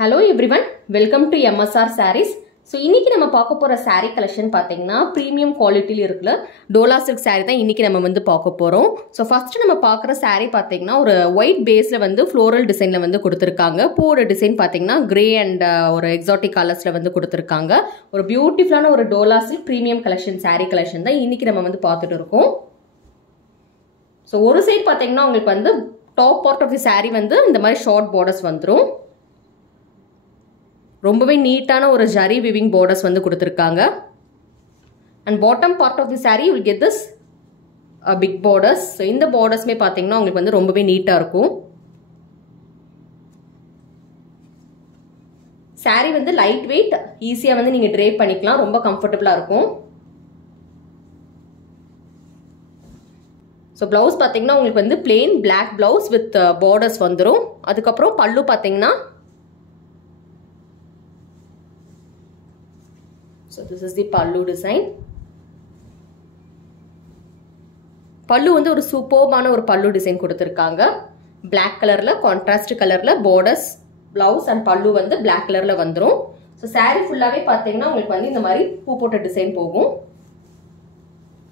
Hello everyone, welcome to MSR Sarees. So இன்னைக்கு நம்ம பார்க்க போற saree collection பாத்தீங்கன்னா premium qualityல இருக்குல டோலா silk saree தான் இன்னைக்கு நம்ம வந்து பார்க்க போறோம். So first நம்ம பார்க்குற saree பாத்தீங்கன்னா ஒரு white baseல வந்து floral designல வந்து கொடுத்திருக்காங்க. பூவோட டிசைன் பாத்தீங்கன்னா grey and ஒரு exotic colorsல வந்து கொடுத்திருக்காங்க. ஒரு பியூட்டிஃபுல்லான ஒரு Dola silk premium collection saree collection தான் இன்னைக்கு நம்ம வந்து பார்த்துட்டு இருக்கோம். So ஒரு சைடு பாத்தீங்கன்னா உங்களுக்கு வந்து top part of the saree வந்து இந்த மாதிரி short borders வந்துரும். ரொம்பவே நீட்டான ஒரு ஜரி weaving borders வந்து கொடுத்திருக்காங்க. And bottom part of the saree you will get this big borders. So இந்த bordersமே பாத்தீங்கன்னா உங்களுக்கு வந்து ரொம்பவே நீட்டா இருக்கும். saree வந்து light weight, ஈஸியா வந்து நீங்க drape பண்ணிக்கலாம், ரொம்ப கம்ஃபர்ட்டபிளா இருக்கும். So blouse பாத்தீங்கன்னா உங்களுக்கு வந்து plain black blouse with borders வந்துரும். அதுக்கு அப்புறம் பல்லு பாத்தீங்கன்னா so this is the pallu design. pallu வந்து ஒரு சூப்பர்பான ஒரு pallu டிசைன் கொடுத்திருக்காங்க. black கலர்ல கான்ட்ராஸ்ட் கலர்ல borders, blouse and pallu வந்து black கலர்ல வந்துரும். so saree ஃபுல்லாவே பாத்தீங்கன்னா உங்களுக்கு வந்து இந்த மாதிரி பூ போட்ட டிசைன் போகும்.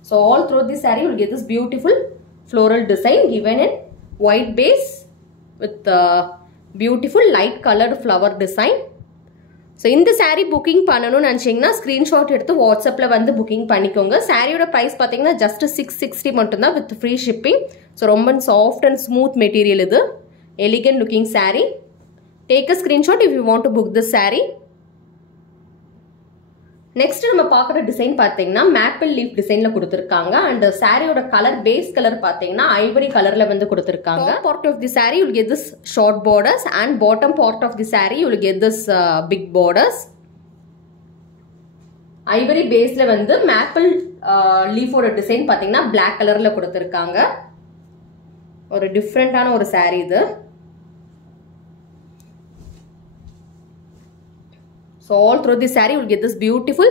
so all through this saree you will get this beautiful floral design given in white base with beautiful light colored flower design. So இந்த saree booking பண்ணனும்னு நினைச்சீங்கன்னா screenshot எடுத்து WhatsAppல வந்து booking பண்ணிக்கோங்க. சாரியோட price பாத்தீங்கன்னா just 660 மட்டும் தான் with free shipping. So ரொம்ப soft and smooth material இது. Elegant looking saree. Take a screenshot if you want to book this saree. Next நம்ம பார்க்குற டிசைன் பாத்தீங்கன்னா மேப்பிள் லீஃப் டிசைன்ல கொடுத்திருக்காங்க. அண்ட் சாரியோட கலர் பேஸ் கலர் பாத்தீங்கன்னா ஐவரி கலர்ல வந்து கொடுத்திருக்காங்க. Top part of the saree you will get this short borders and bottom part of the saree you will get this big borders. Ivory பேஸ்ல வந்து maple லீஃபோட design பாத்தீங்கன்னா black கலர்ல கொடுத்திருக்காங்க. ஒரு டிஃபரெண்டான ஒரு saree இது. So all through the saree you will get this beautiful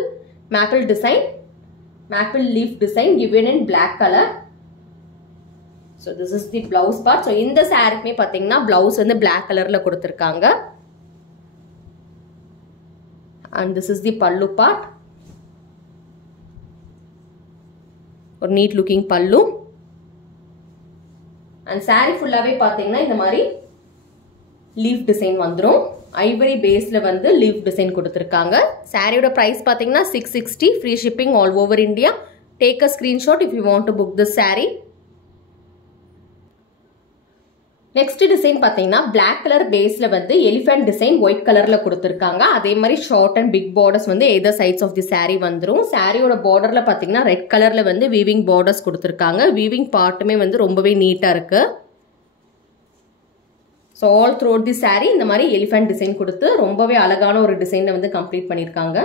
maple design, maple leaf design given in black color. So this is the blouse part. So in the saree me pathina blouse வந்து black colorல கொடுத்திருக்காங்க. And this is the pallu part. ஒரு neat looking pallu. And saree ஃபுல்லாவே பாத்தீங்கன்னா இந்த மாதிரி leaf design வந்துரும். Ivory பேஸ்ல வந்து லீஃப் டிசைன் கொடுத்திருக்காங்க. சாரியோட பிரைஸ் பாத்தீங்கன்னா 660, free shipping all over India. Take a screenshot if you want to book this saree. Next design பாத்தீங்கன்னா black கலர் பேஸ்ல வந்து எலிஃபென்ட் டிசைன் ஒயிட் கலர்ல கொடுத்திருக்காங்க. அதே மாதிரி ஷார்ட் அண்ட் பிக் பார்டர்ஸ் வந்து எதர் சைட்ஸ் ஆஃப் தி saree வந்துரும். சாரியோட பார்டர்ல பாத்தீங்கன்னா ரெட் கலர்ல வந்து வீவிங் பார்டர்ஸ் கொடுத்திருக்காங்க. வீவிங் பார்ட்டுமே வந்து ரொம்பவே நீட்டா இருக்கு. So all throughout the saree இந்த மாதிரி elephant design கொடுத்து ரொம்பவே அழகான ஒரு டிசைன்ல வந்து கம்ப்ளீட் பண்ணிருக்காங்க.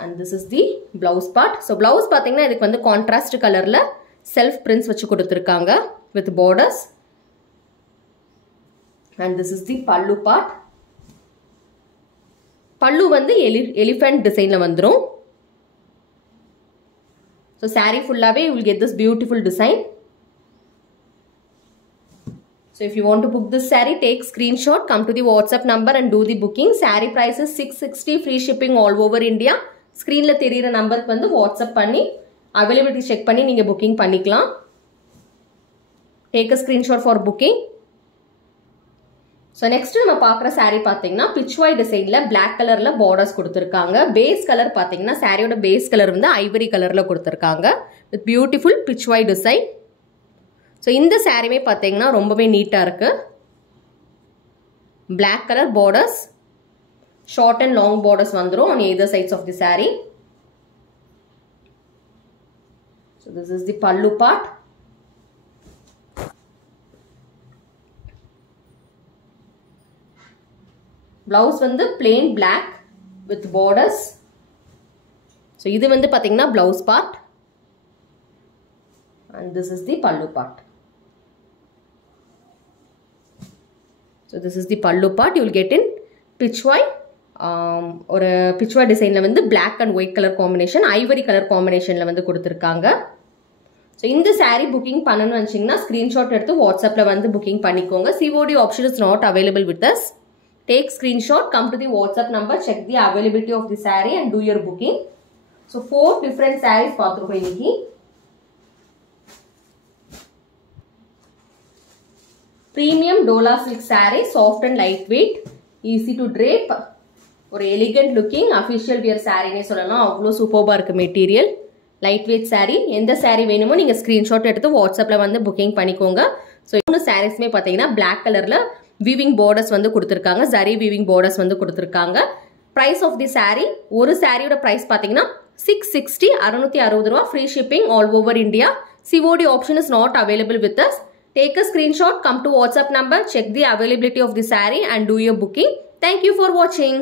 And this is the blouse part. So blouse பாத்தீங்கன்னா இதுக்கு வந்து கான்ட்ராஸ்ட் கலர்ல செல்ஃப் பிரிண்ட்ஸ் வச்சு கொடுத்திருக்காங்க with borders. And this is the pallu part. பல்லு வந்து elephant டிசைன்ல வந்துரும். So saree ஃபுல்லாவே you will get this beautiful design. So if you want to book this saree, take screenshot, come to the WhatsApp number and do the booking. Saree price is 660, free shipping all over India. Screen la theriyra number ku vandu WhatsApp panni availability check panni neenga booking panikalam. Take a screenshot for booking. So next நம்ம பார்க்குற saree பாத்தீங்கன்னா pitchwai designல black கலர்ல borders கொடுத்திருக்காங்க. Base colour பாத்தீங்கன்னா சாரியோட base colour வந்து Ivory கலர்ல கொடுத்திருக்காங்க with beautiful pitchwai design. So இந்த சாரிமே பாத்தீங்கன்னா ரொம்பவே நீட்டா இருக்கு. black color borders, short and long borders வந்துரும் on either sides of the saree. So this is the pallu part. blouse வந்து plain black with borders. So இது வந்து பாத்தீங்கன்னா blouse part. And this is the pallu part. So this is the pallu part. You will get in pitchwai. ஒரு pitchwai designல வந்து black and white color combination, ivory color combinationல வந்து கொடுத்திருக்காங்க. So இந்த saree booking பண்ணணும்னு நினச்சிங்கன்னா ஸ்க்ரீன்ஷாட் எடுத்து வாட்ஸ்அப்பில் வந்து புக்கிங் பண்ணிக்கோங்க. COD option is not available with us. Take screenshot, come to the WhatsApp number, check the availability of the saree and do your booking. So 4 different sarees பார்த்துருக்கோம் இன்னைக்கு. Premium Dola silk saree, soft and lightweight, easy to drape. ஒரு elegant looking official wear saree சொல்லலாம். அவ்வளோ சூப்பர்பா இருக்கு material. Light weight saree. எந்த saree வேணுமோ நீங்கள் screenshot எடுத்து வாட்ஸ்அப்பில் வந்து புக்கிங் பண்ணிக்கோங்க. ஸோ இன்னும் சாரீஸ்மே பார்த்தீங்கன்னா பிளாக் கலரில் வீவிங் பார்டர்ஸ் வந்து கொடுத்துருக்காங்க. ஜரி வீவிங் பார்டர்ஸ் வந்து கொடுத்துருக்காங்க. ப்ரைஸ் ஆஃப் தி saree, ஒரு சாரியோட ப்ரைஸ் பார்த்தீங்கன்னா 660, 660 ரூபா. Free shipping all over India. COD option is not available with us. Take a screenshot, come to WhatsApp number, check the availability of the saree and do your booking. Thank you for watching.